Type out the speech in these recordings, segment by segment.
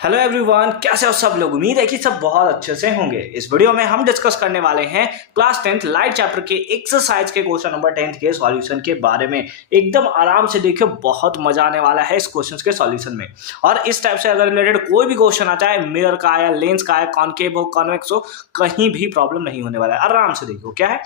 Hello everyone, कैसे हो सब लोग। उम्मीद है कि सब बहुत अच्छे से होंगे। इस वीडियो में हम डिस्कस करने वाले हैं क्लास 10th लाइट चैप्टर के एक्सरसाइज के क्वेश्चन नंबर 10th के सॉल्यूशन के बारे में। एकदम आराम से देखियो, बहुत मजा आने वाला है इस क्वेश्चन के सॉल्यूशन में। और इस टाइप से अगर रिलेटेड कोई भी क्वेश्चन आता है, मिरर का या लेंस का है, कॉनकेव हो कॉन्वेक्स हो, कहीं भी प्रॉब्लम नहीं होने वाला है। आराम से देखो क्या है।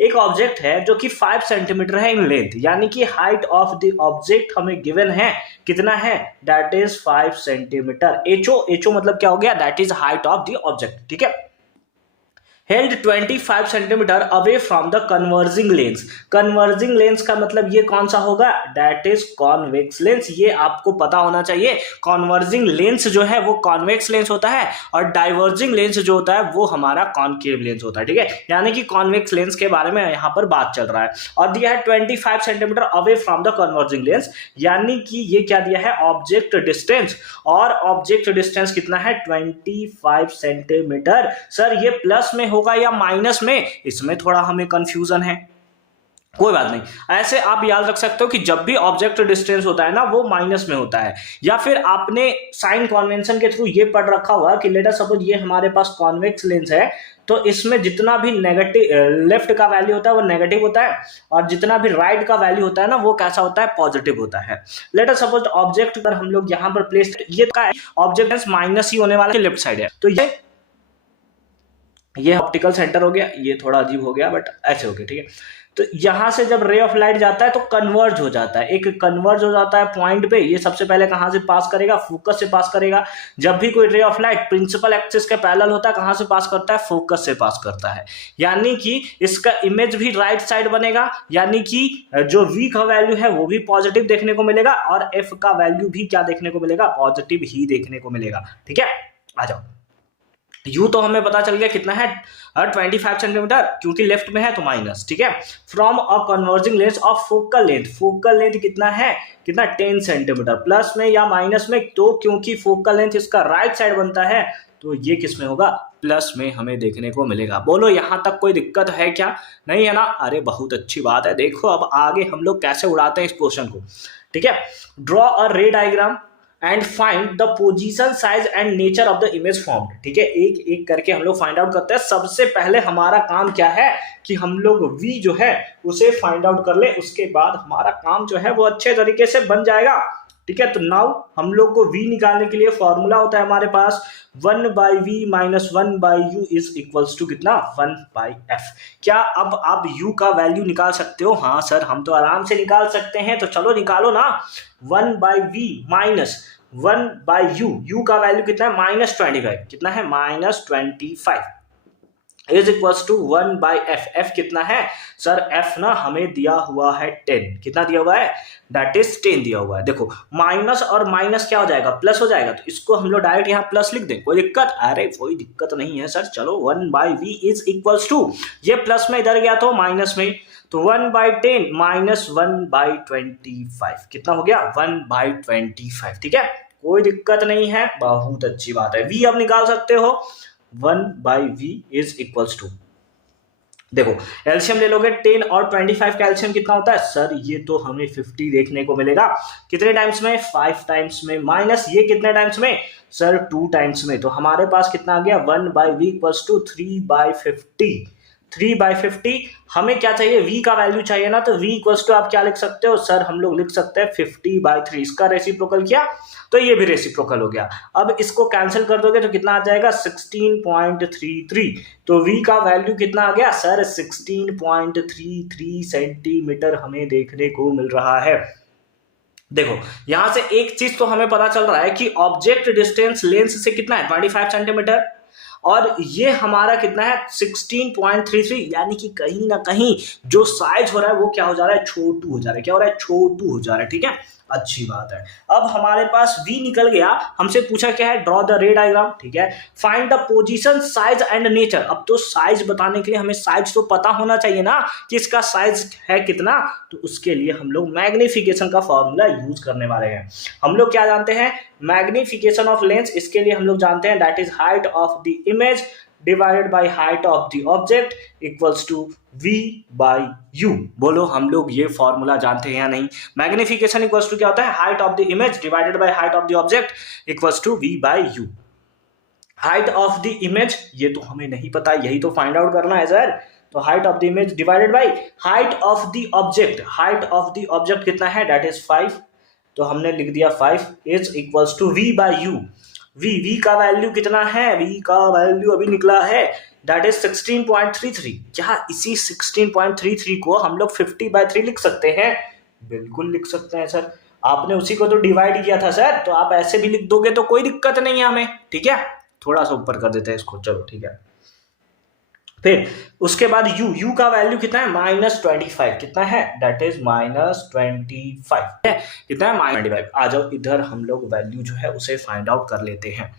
एक ऑब्जेक्ट है जो कि 5 सेंटीमीटर है इन लेंथ, यानी कि हाइट ऑफ द ऑब्जेक्ट हमें गिवन है कितना है, दैट इज 5 सेंटीमीटर। एचओ मतलब क्या हो गया, that is height of the object. ठीक है, held 25 centimetre away from the converging lens. Converging lens का मतलब ये कौन सा होगा, दैट इज कॉन्वेक्स लेंस। ये आपको पता होना चाहिए। कॉन्वर्जिंग लेंस जो है वो कॉन्वेक्स लेंस होता है और डाइवर्जिंग लेंस जो होता है वो हमारा कॉनकेव लेंस होता है। ठीक है, यानी कि कॉन्वेक्स लेंस के बारे में यहाँ पर बात चल रहा है। और दिया है 25 centimetre away from the converging lens, यानी कि ये क्या दिया है, ऑब्जेक्ट डिस्टेंस। और ऑब्जेक्ट डिस्टेंस कितना है, 25 सेंटीमीटर। सर ये प्लस में होगा या माइनस में, इसमें थोड़ा हमें कंफ्यूजन है। कोई बात नहीं, ऐसे आप याद रख सकते हो कि जब भी ऑब्जेक्ट डिस्टेंस होता है ना, वो माइनस में होता है। या फिर आपने साइन कन्वेंशन के थ्रू ये पढ़ रखा हुआ कि लेट अस सपोज ये हमारे पास कॉन्वेक्स लेंस है, तो इसमें जितना भी नेगेटिव लेफ्ट का वैल्यू होता है वो नेगेटिव होता है, और जितना भी राइट का वैल्यू होता है ना, वो कैसा होता है, पॉजिटिव होता है। लेट अस सपोज ऑब्जेक्ट पर हम लोग यहाँ पर प्लेस, ये का है ऑब्जेक्ट माइनस ही होने वाला लेफ्ट साइड है, तो ये ऑप्टिकल सेंटर हो गया। ये थोड़ा अजीब हो गया बट ऐसे हो गया। ठीक है, तो यहां से जब रे ऑफ लाइट जाता है तो कन्वर्ज हो जाता है, एक कन्वर्ज हो जाता है पॉइंट पे। ये सबसे पहले कहां से पास करेगा, फोकस से पास करेगा। जब भी कोई ray of light principal axis के पैरेलल होता है, कहां से पास करता है, फोकस से पास करता है। यानी कि इसका इमेज भी राइट साइड बनेगा, यानी कि जो वी का वैल्यू है वो भी पॉजिटिव देखने को मिलेगा, और एफ का वैल्यू भी क्या देखने को मिलेगा, पॉजिटिव ही देखने को मिलेगा। ठीक है, आ जाओ। यू तो हमें पता चल गया कितना है, 25 सेंटीमीटर, क्योंकि लेफ्ट में है तो माइनस। ठीक है, from a converging lens of focal length. Focal length कितना है, कितना 10 सेंटीमीटर। प्लस में या माइनस में, तो क्योंकि फोकल लेंथ इसका राइट साइड बनता है, तो ये किस में होगा, प्लस में हमें देखने को मिलेगा। बोलो यहां तक कोई दिक्कत है क्या, नहीं है ना। अरे बहुत अच्छी बात है। देखो अब आगे हम लोग कैसे उड़ाते हैं इस क्वेश्चन को। ठीक है, ड्रॉ अ रे diagram and find the position, size and nature of the image formed. ठीक है, एक एक करके हम लोग फाइंड आउट करते हैं। सबसे पहले हमारा काम क्या है कि हम लोग v जो है उसे फाइंड आउट कर ले, उसके बाद हमारा काम जो है वो अच्छे तरीके से बन जाएगा। ठीक है, तो नाउ हम लोग को v निकालने के लिए फॉर्मूला होता है हमारे पास 1/v minus 1/u is equals to कितना, 1/f। क्या अब आप u का वैल्यू निकाल सकते हो, हाँ सर हम तो आराम से निकाल सकते हैं, तो चलो निकालो ना। 1/v माइनस 1/u, u का वैल्यू कितना है, -25। कितना है, -25 is equals to 1/f। f कितना है सर, f ना हमें दिया हुआ है 10। कितना दिया हुआ है, दैट इज 10 दिया हुआ है। देखो माइनस और माइनस क्या हो जाएगा, प्लस हो जाएगा, तो इसको हम लोग डायरेक्ट यहाँ प्लस लिख दें, कोई दिक्कत, अरे कोई दिक्कत नहीं है सर। चलो 1/v इज इक्वल्स टू, ये प्लस में इधर गया तो माइनस में, तो 1/10 माइनस 1/25 कितना हो गया, 1/25। ठीक है, कोई दिक्कत नहीं है, बहुत अच्छी बात है। v अब निकाल सकते हो, 1/v इज इक्वल्स टू, देखो एलसीएम ले लोगे 10 और 25 का एलसीएम कितना होता है सर, ये तो हमें 50 देखने को मिलेगा। कितने टाइम्स में, 5 टाइम्स में, माइनस ये कितने टाइम्स में सर, 2 टाइम्स में। तो हमारे पास कितना आ गया, 1/v इक्वल्स टू 3/50। 3/50 हमें क्या चाहिए, v का वैल्यू चाहिए ना, तो v इक्वल्स टू आप क्या लिख सकते हो सर, हम लोग लिख सकते हैं 50/3। इसका रेसिप्रोकल किया तो ये भी रेसिप्रोकल हो गया। अब इसको कैंसिल कर दोगे तो कितना आ जाएगा, 16.33। तो v का वैल्यू कितना आ गया सर, 16.33 सेंटीमीटर हमें देखने को मिल रहा है। देखो यहां से एक चीज तो हमें पता चल रहा है कि ऑब्जेक्ट डिस्टेंस लेंस से कितना है, 25 सेंटीमीटर, और ये हमारा कितना है 16.33, यानी कि कहीं ना कहीं जो साइज हो रहा है वो क्या हो जा रहा है, छोटू हो जा रहा है। क्या हो रहा है, छोटू हो जा रहा है। ठीक है, अच्छी बात है। अब हमारे पास v निकल गया, हमसे पूछा क्या है, ड्रॉ द रे डायग्राम। ठीक है, find the position, size and nature. अब तो साइज बताने के लिए हमें साइज तो पता होना चाहिए ना कि इसका साइज है कितना, तो उसके लिए हम लोग मैग्निफिकेशन का फॉर्मूला यूज करने वाले हैं। हम लोग क्या जानते हैं, मैग्निफिकेशन ऑफ लेंस, इसके लिए हम लोग जानते हैं that is height of the image divided by height of the object equals to v by u। बोलो हम लोग ये फॉर्मूला जानते हैं या नहीं? मैग्निफिकेशन इक्वल्स टू क्या होता है? Height of the image divided by height of the object equals to v by u। Height of the image ये तो हमें नहीं पता, यही तो फाइंड आउट करना है सर। तो height of the image divided by height of the object, height of the object कितना है? That is 5। तो हमने लिख दिया 5 is equals to v by u। v का वैल्यू कितना है? v का वैल्यू अभी निकला है, दैट इज 16.33। क्या इसी 16.33 को हम लोग 50/3 लिख सकते हैं? बिल्कुल लिख सकते हैं सर। आपने उसी को तो डिवाइड किया था सर, तो आप ऐसे भी लिख दोगे तो कोई दिक्कत नहीं है हमें, ठीक है। थोड़ा सा ऊपर कर देते हैं इसको, चलो ठीक है। फिर उसके बाद u का वैल्यू कितना है? -25। कितना है? दैट इज -25 है। कितना है? -25। आ जाओ इधर, हम लोग वैल्यू जो है उसे फाइंड आउट कर लेते हैं।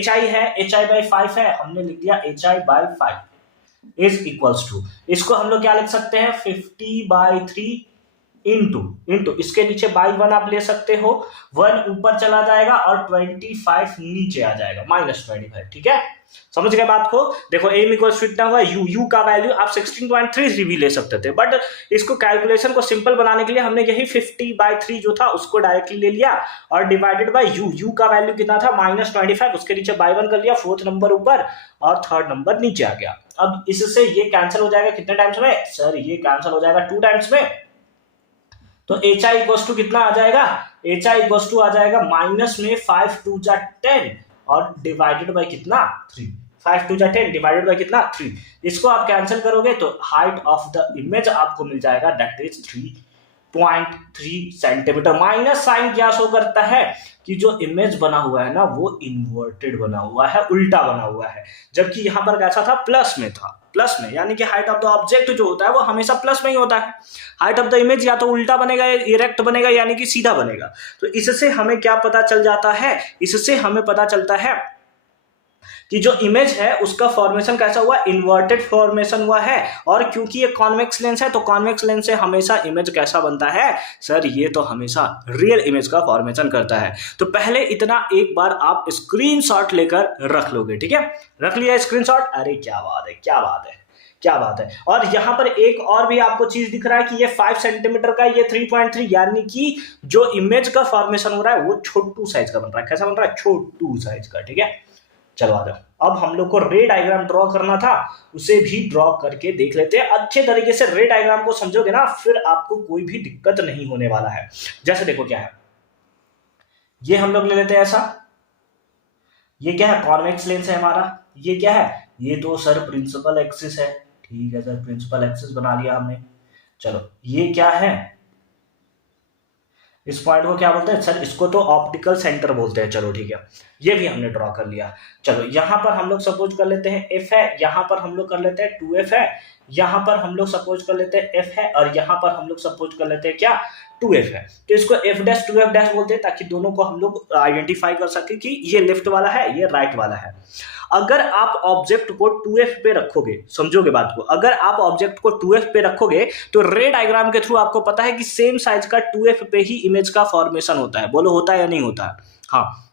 hi है, hi/5 है, हमने लिख दिया hi/5 इज इक्वल्स टू, इसको हम लोग क्या लिख सकते हैं? 50/3 इंटू इसके नीचे बाई 1 आप ले सकते हो, 1 ऊपर चला जाएगा और 25 नीचे आ जाएगा, -25। ठीक है, समझ गए बात को? देखो एम इक्वल्स टू इतना हुआ, यू का वैल्यू आप 16.33 भी ले सकते थे, बट इसको कैलकुलेशन को सिंपल बनाने के लिए हमने यही 50/3 जो था उसको डायरेक्टली ले लिया और डिवाइडेड बाय यू का वैल्यू कितना था? -25, उसके नीचे बाई 1 कर लिया, 4th नंबर ऊपर और 3rd नंबर नीचे आ गया। अब इससे ये कैंसिल हो जाएगा कितने टाइम्स में? सर ये कैंसिल हो जाएगा 2 टाइम्स में। तो hi इक्वल्स टू कितना आ जाएगा? hi इक्वल्स टू आ जाएगा माइनस में 5 2 जा 10 और डिवाइडेड बाय कितना? 3। 5 2 जा 10 डिवाइडेड बाय कितना? 3। इसको आप कैंसिल करोगे तो हाइट ऑफ द इमेज आपको मिल जाएगा, that is 3.3 centimetre. Minus sign क्या शो करता है कि जो इमेज बना हुआ है ना वो इन्वर्टेड बना हुआ है, उल्टा बना हुआ है, जबकि यहां पर कैसा था? प्लस में था, प्लस में, यानी कि हाइट ऑफ द ऑब्जेक्ट जो होता है वो हमेशा प्लस में ही होता है। हाइट ऑफ द इमेज या तो उल्टा बनेगा या इरेक्ट बनेगा, यानी कि सीधा बनेगा। तो इससे हमें क्या पता चल जाता है? इससे हमें पता चलता है कि जो इमेज है उसका फॉर्मेशन कैसा हुआ? इन्वर्टेड फॉर्मेशन हुआ है। और क्योंकि ये कॉन्वेक्स लेंस है तो कॉन्वेक्स लेंस से हमेशा इमेज कैसा बनता है? सर ये तो हमेशा रियल इमेज का फॉर्मेशन करता है। तो पहले इतना एक बार आप स्क्रीनशॉट लेकर रख लोगे, ठीक है? रख लिया स्क्रीनशॉट? अरे क्या बात है, क्या बात है, क्या बात है। और यहां पर एक और भी आपको चीज दिख रहा है कि ये 5 सेंटीमीटर का, ये 3.3, यानी कि जो इमेज का फॉर्मेशन हो रहा है वो छोटू साइज का बन रहा है। कैसा बन रहा है? छोटू साइज का, ठीक है। चलो आ जाओ, अब हम लोग को रे डायग्राम ड्रॉ करना था, उसे भी ड्रॉ करके देख लेते हैं। अच्छे तरीके से रे डायग्राम को समझोगे ना फिर आपको कोई भी दिक्कत नहीं होने वाला है। जैसे देखो क्या है, ये हम लोग ले लेते हैं ऐसा, ये क्या है? कॉन्वेक्स लेंस है हमारा। ये क्या है? ये तो सर प्रिंसिपल एक्सिस है, ठीक है सर, प्रिंसिपल एक्सिस बना लिया हमने। चलो ये क्या है? इस पॉइंट को क्या बोलते हैं सर? इसको तो ऑप्टिकल सेंटर बोलते हैं। चलो ठीक है, ये भी हमने ड्रॉ कर लिया। चलो यहाँ पर हम लोग सपोज कर लेते हैं f है, यहाँ पर हम लोग कर लेते हैं 2f है, यहाँ पर हम लोग सपोज कर लेते हैं f है, और यहाँ पर हम लोग सपोज कर लेते हैं क्या? 2f है। तो इसको f डैश 2f डैश बोलते हैं ताकि दोनों को हम लोग आइडेंटिफाई कर सके कि ये लेफ्ट वाला है, ये राइट वाला है। अगर आप ऑब्जेक्ट को 2f पे रखोगे, समझोगे बात को, अगर आप ऑब्जेक्ट को 2f पे रखोगे तो रे डायग्राम के थ्रू आपको पता है कि सेम साइज का 2f पे ही इमेज का फॉर्मेशन होता है। बोलो होता है या नहीं होता है? हाँ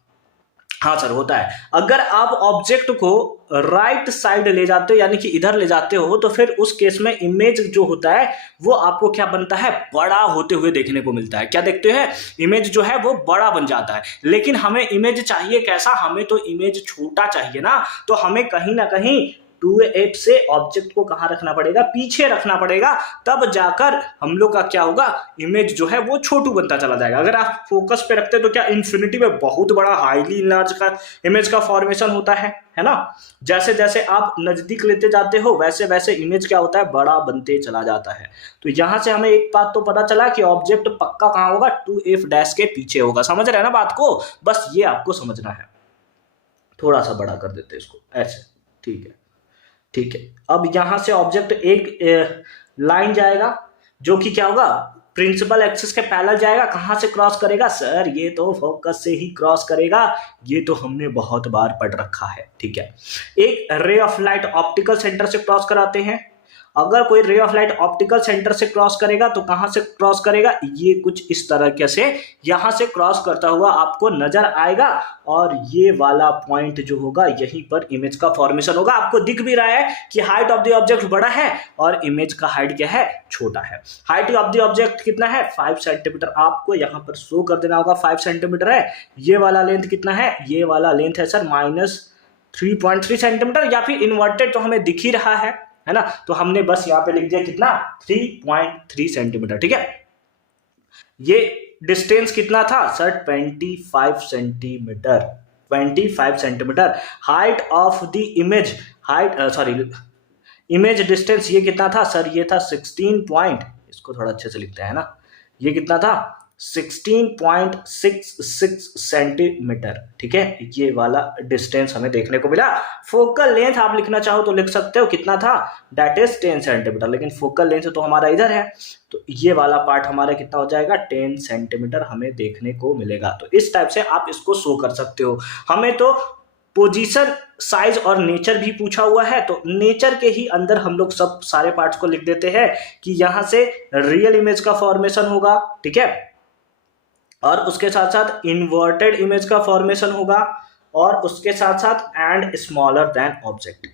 हाँ सर होता है। अगर आप ऑब्जेक्ट को राइट साइड ले जाते हो, यानी कि इधर ले जाते हो, तो फिर उस केस में इमेज जो होता है वो आपको क्या बनता है? बड़ा होते हुए देखने को मिलता है। क्या देखते हैं? इमेज जो है वो बड़ा बन जाता है। लेकिन हमें इमेज चाहिए कैसा? हमें तो इमेज छोटा चाहिए ना, तो हमें कहीं ना कहीं 2f से ऑब्जेक्ट को कहां रखना पड़ेगा? पीछे रखना पड़ेगा, तब जाकर हम लोग का क्या होगा? इमेज जो है वो छोटू बनता चला जाएगा। अगर आप फोकस पे रखते तो क्या इन्फिनिटी में बहुत बड़ा हाईली लार्ज का इमेज का फॉर्मेशन होता है ना? जैसे जैसे आप नजदीक लेते जाते हो वैसे वैसे इमेज क्या होता है? बड़ा बनते चला जाता है। तो यहां से हमें एक बात तो पता चला कि ऑब्जेक्ट पक्का कहां होगा? 2f डैश के पीछे होगा। समझ रहे हैं ना बात को? बस ये आपको समझना है। थोड़ा सा बड़ा कर देते इसको ऐसे, ठीक है, ठीक है। अब यहां से ऑब्जेक्ट एक लाइन जाएगा जो कि क्या होगा? प्रिंसिपल एक्सिस के पैरेलल जाएगा। कहां से क्रॉस करेगा? सर ये तो फोकस से ही क्रॉस करेगा, ये तो हमने बहुत बार पढ़ रखा है, ठीक है। एक रे ऑफ लाइट ऑप्टिकल सेंटर से क्रॉस कराते हैं, अगर कोई ray of light optical centre से क्रॉस करेगा तो कहां से क्रॉस करेगा, ये कुछ इस तरह से यहां से क्रॉस करता हुआ आपको नजर आएगा और ये वाला पॉइंट जो होगा यहीं पर इमेज का फॉर्मेशन होगा। आपको दिख भी रहा है कि हाइट ऑफ द ऑब्जेक्ट बड़ा है और इमेज का हाइट क्या है, छोटा है। हाइट ऑफ द ऑब्जेक्ट कितना है, 5 सेंटीमीटर। आपको यहां पर शो कर देना होगा 5 सेंटीमीटर है। ये वाला लेंथ कितना है, ये वाला लेंथ है सर -3.3 सेंटीमीटर, या फिर इन्वर्टेड तो हमें दिख ही रहा है ना, तो हमने बस यहाँ पे लिख दिया कितना 3.3 सेंटीमीटर। ठीक है, ये डिस्टेंस कितना था sir 25 centimetre, 25 centimetre. Height of the image, image distance ये कितना था सर, ये था 16 पॉइंट, इसको थोड़ा अच्छे से लिखते हैं ना, ये कितना था 16.66 सेंटीमीटर। ठीक है, ये वाला डिस्टेंस हमें देखने को मिला। फोकल लेंथ आप लिखना चाहो तो लिख सकते हो, कितना था, दैट इज 10 सेंटीमीटर, लेकिन फोकल लेंथ तो हमारा इधर है, तो ये वाला पार्ट हमारा कितना हो जाएगा, 10 सेंटीमीटर हमें देखने को मिलेगा। तो इस टाइप से आप इसको शो कर सकते हो। हमें तो पोजीशन, साइज और नेचर भी पूछा हुआ है, तो नेचर के ही अंदर हम लोग सब सारे पार्ट्स को लिख देते हैं कि यहां से रियल इमेज का फॉर्मेशन होगा। ठीक है, और उसके साथ साथ इन्वर्टेड इमेज का फॉर्मेशन होगा, और उसके साथ साथ and smaller than object,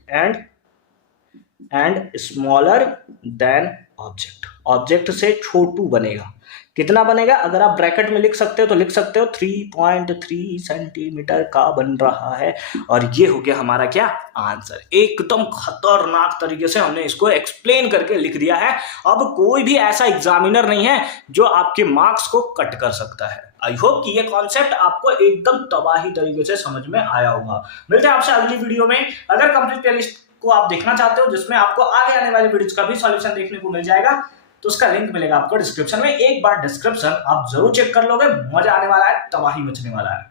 and smaller than object, object से छोटू बनेगा। कितना बनेगा, अगर आप ब्रैकेट में लिख सकते हो तो लिख सकते हो 3.3 सेंटीमीटर का बन रहा है। और ये हो गया हमारा क्या आंसर। एकदम खतरनाक तरीके से हमने इसको एक्सप्लेन करके लिख दिया है। अब कोई भी ऐसा एग्जामिनर नहीं है जो आपके मार्क्स को कट कर सकता है। आई होप कि ये कॉन्सेप्ट आपको एकदम तबाही तरीके से समझ में आया होगा। मिलते हैं आपसे अगली वीडियो में। अगर कंप्लीट प्लेलिस्ट को आप देखना चाहते हो जिसमें आपको आगे आने वाले वीडियोस का भी सॉल्यूशन देखने को मिल जाएगा, तो उसका लिंक मिलेगा आपको डिस्क्रिप्शन में। एक बार डिस्क्रिप्शन आप जरूर चेक कर लोगे, मजा आने वाला है, तबाही मचने वाला है।